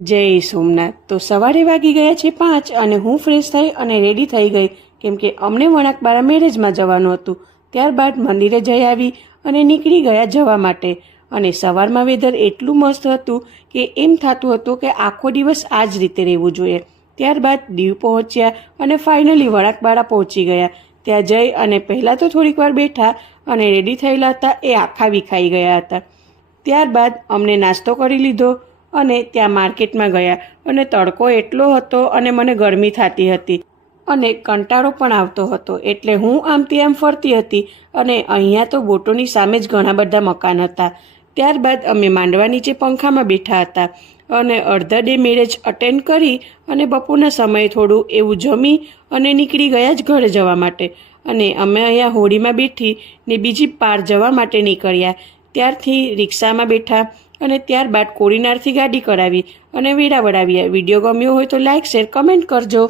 જય સોમનાથ। તો સવારે વાગી ગયા છે 5 અને હું ફ્રેશ થઈ અને રેડી થઈ ગઈ, કેમ કે અમને વણાકબારા મેરેજમાં જવાનું હતું। ત્યારબાદ મંદિરે જઈ આવી અને નીકળી ગયા જવા માટે। અને સવારમાં વેધર એટલું મસ્ત હતું કે એમ થતું હતું કે આખો દિવસ આ જ રીતે રહેવું જોઈએ। ત્યારબાદ દીવ પહોંચ્યા અને ફાઇનલી વણાકબારા પહોંચી ગયા। ત્યાં જઈ અને પહેલાં તો થોડીક વાર બેઠા અને રેડી થયેલા હતા એ આખા વિખાઈ ગયા હતા। ત્યારબાદ અમને નાસ્તો કરી લીધો અને ત્યાં માર્કેટમાં ગયા અને તડકો એટલો હતો અને મને ગરમી થતી હતી અને કંટાળો પણ આવતો હતો, એટલે હું આમથી આમ ફરતી હતી અને અહીંયા તો બોટોની સામે જ ઘણા બધા મકાન હતા। ત્યારબાદ અમે માંડવા નીચે પંખામાં બેઠા હતા અને અડધા ડે મેરેજ અટેન્ડ કરી અને બપોરના સમયે થોડું એવું જમી અને નીકળી ગયા જ ઘરે જવા માટે। અને અમે અહીંયા હોડીમાં બેઠી ને બીજી પાર જવા માટે નીકળ્યા। ત્યારથી રિક્ષામાં બેઠા અને ત્યારબાદ કોડીનારથી ગાડી કરાવી અને વેરાવળ આવ્યા। વિડીયો ગમ્યો હોય તો લાઇક શેર કમેન્ટ કરજો।